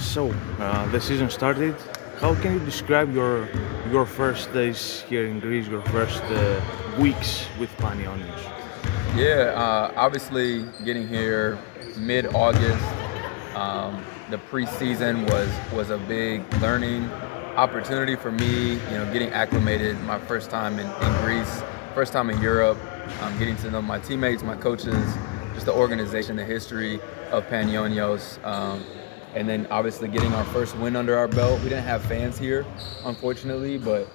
So, the season started. How can you describe your first days here in Greece, your first weeks with Panionios? Yeah, obviously getting here mid-August, the preseason was a big learning opportunity for me. You know, getting acclimated, my first time in Greece, first time in Europe, getting to know my teammates, my coaches, just the organization, the history of Panionios, and then obviously getting our first win under our belt. We didn't have fans here, unfortunately, but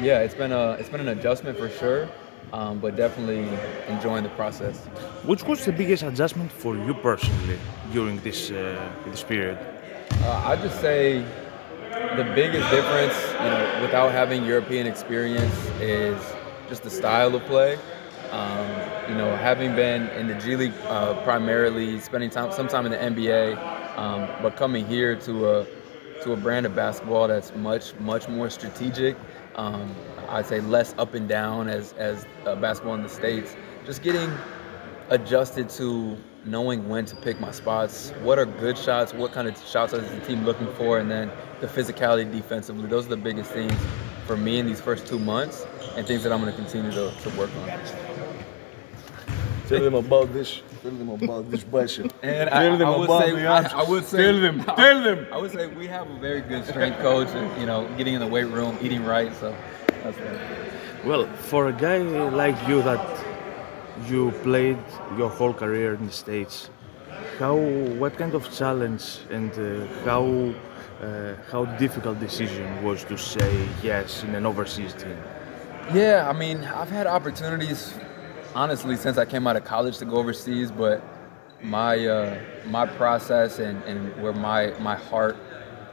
yeah, it's been an adjustment for sure. But definitely enjoying the process. Which was the biggest adjustment for you personally during this period? I'd just say the biggest difference, you know, without having European experience, is just the style of play. You know, having been in the G League primarily, spending some time in the NBA, but coming here to a brand of basketball that's much more strategic. I'd say less up and down as basketball in the States. Just getting adjusted to knowing when to pick my spots, what are good shots, what kind of shots is the team looking for, and then the physicality defensively. Those are the biggest things for me in these first 2 months, and things that I'm going to continue to work on. Tell them about this. Tell them about this passion. And Tell them. I would say we have a very good strength coach, and, you know, getting in the weight room, eating right, so that's it. Well, for a guy like you that you played your whole career in the States, what kind of challenge and how difficult decision was to say yes in an overseas team? Yeah, I mean, I've had opportunities, honestly, since I came out of college to go overseas, but my process and where my heart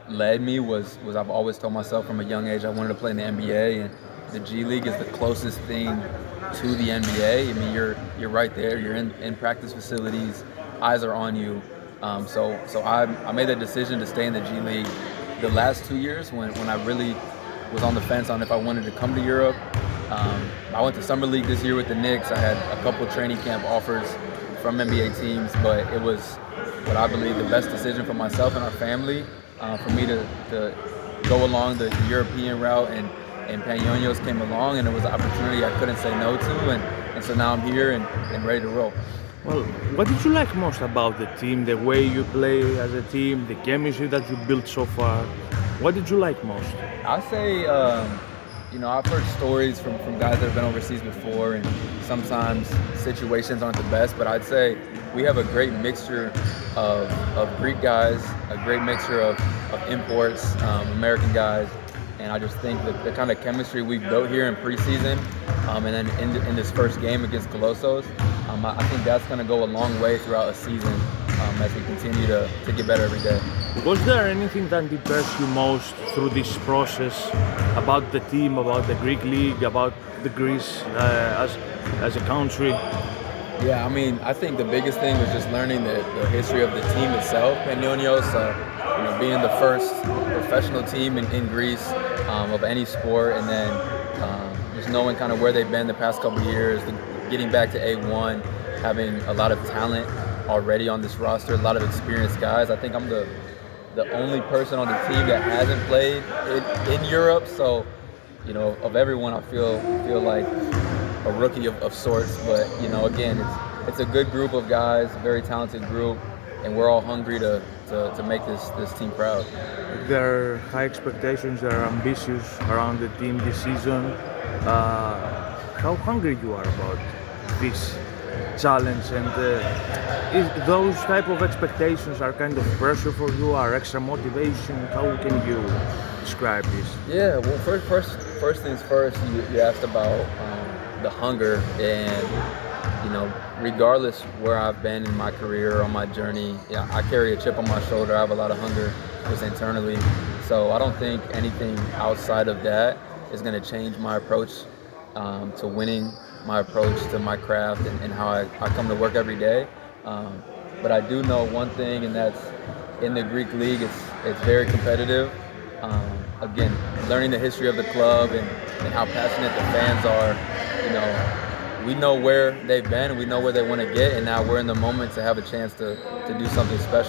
led me was I've always told myself from a young age I wanted to play in the NBA, and the G League is the closest thing to the NBA. I mean, you're right there. You're in practice facilities. Eyes are on you. So I made that decision to stay in the G League. The last 2 years, when I really was on the fence on if I wanted to come to Europe, I went to summer league this year with the Knicks. I had a couple training camp offers from NBA teams, but it was what I believe the best decision for myself and our family, for me to go along the European route, and Panionios came along, and it was an opportunity I couldn't say no to, and so now I'm here and ready to roll. Well, what did you like most about the team, the way you play as a team, the chemistry that you built so far? What did you like most? I'd say, you know, I've heard stories from guys that have been overseas before, and sometimes situations aren't the best, but I'd say we have a great mixture of Greek guys, a great mixture of imports, American guys, and I just think that the kind of chemistry we built here in preseason, and then in this first game against Colossos, I think that's going to go a long way throughout a season as we continue to get better every day. Was there anything that impressed you most through this process about the team, about the Greek league, about the Greece as a country? Yeah, I mean, I think the biggest thing was just learning the history of the team itself. Panionios, you know, being the first professional team in Greece of any sport, and then just knowing kind of where they've been the past couple of years, getting back to A1, having a lot of talent already on this roster, a lot of experienced guys. I think I'm the only person on the team that hasn't played in Europe, so, you know, of everyone, I feel like a rookie of sorts. But, you know, again, it's a good group of guys, a very talented group, and we're all hungry to make this team proud. There are high expectations, there are ambitious around the team this season. How hungry you are about this challenge, and if those type of expectations are kind of pressure for you, are extra motivation? How can you describe this? Yeah, well, first things first, you asked about the hunger, and, you know, regardless where I've been in my career or on my journey, yeah, I carry a chip on my shoulder. I have a lot of hunger just internally, so I don't think anything outside of that is going to change my approach to winning, my approach to my craft, and how I come to work every day. But I do know one thing, and that's in the Greek league, it's very competitive. Again, learning the history of the club and how passionate the fans are, you know, we know where they've been and we know where they want to get, and now we're in the moment to have a chance to do something special.